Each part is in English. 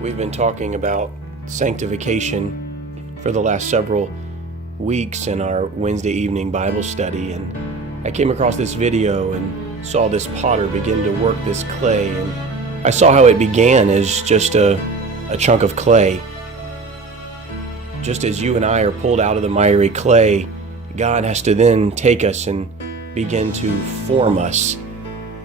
We've been talking about sanctification for the last several weeks in our Wednesday evening Bible study, and I came across this video and saw this potter begin to work this clay, and I saw how it began as just a chunk of clay. Just as you and I are pulled out of the miry clay, God has to then take us and begin to form us.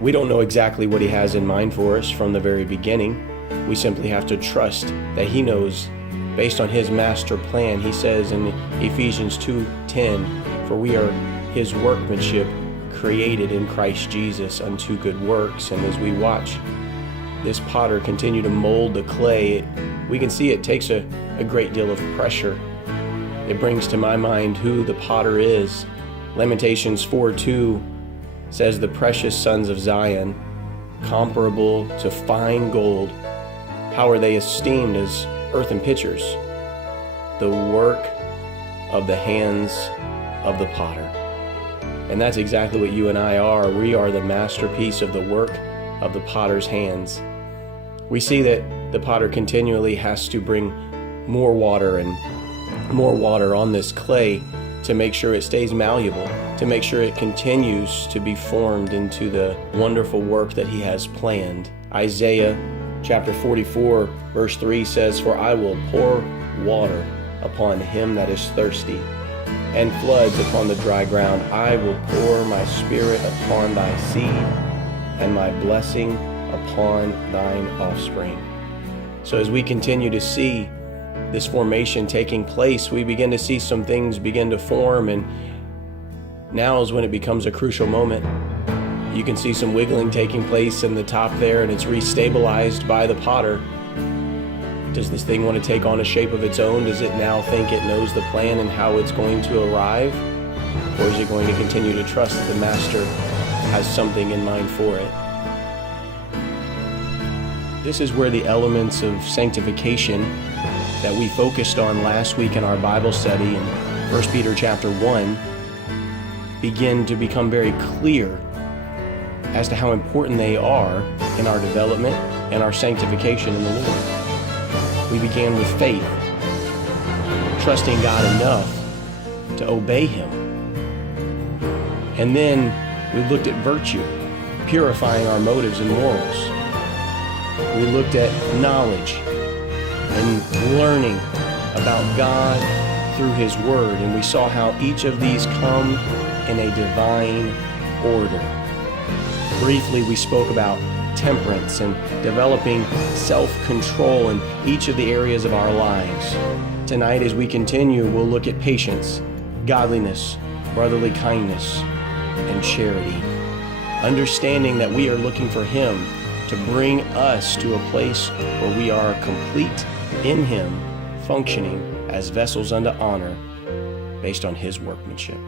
We don't know exactly what He has in mind for us from the very beginning. We simply have to trust that He knows based on His master plan. He says in Ephesians 2:10, "For we are His workmanship, created in Christ Jesus unto good works." And as we watch this potter continue to mold the clay, we can see it takes a great deal of pressure. It brings to my mind who the potter is. Lamentations 4:2 says, "The precious sons of Zion, comparable to fine gold, how are they esteemed as earthen pitchers, the work of the hands of the potter." And that's exactly what you and I are. We are the masterpiece of the work of the potter's hands. We see that the potter continually has to bring more water and more water on this clay to make sure it stays malleable, to make sure it continues to be formed into the wonderful work that He has planned. Isaiah chapter 44 verse 3 says, "For I will pour water upon him that is thirsty, and floods upon the dry ground. I will pour my spirit upon thy seed, and my blessing upon thine offspring." So as we continue to see this formation taking place, we begin to see some things begin to form, and now is when it becomes a crucial moment. You can see some wiggling taking place in the top there, and it's restabilized by the potter. Does this thing want to take on a shape of its own? Does it now think it knows the plan and how it's going to arrive? Or is it going to continue to trust that the Master has something in mind for it? This is where the elements of sanctification that we focused on last week in our Bible study in 1 Peter chapter 1 begin to become very clear as to how important they are in our development and our sanctification in the Lord. We began with faith, trusting God enough to obey Him. And then we looked at virtue, purifying our motives and morals. We looked at knowledge and learning about God through His Word, and we saw how each of these come in a divine order. Briefly, we spoke about temperance and developing self-control in each of the areas of our lives. Tonight, as we continue, we'll look at patience, godliness, brotherly kindness, and charity. Understanding that we are looking for Him to bring us to a place where we are complete in Him, functioning as vessels unto honor based on His workmanship.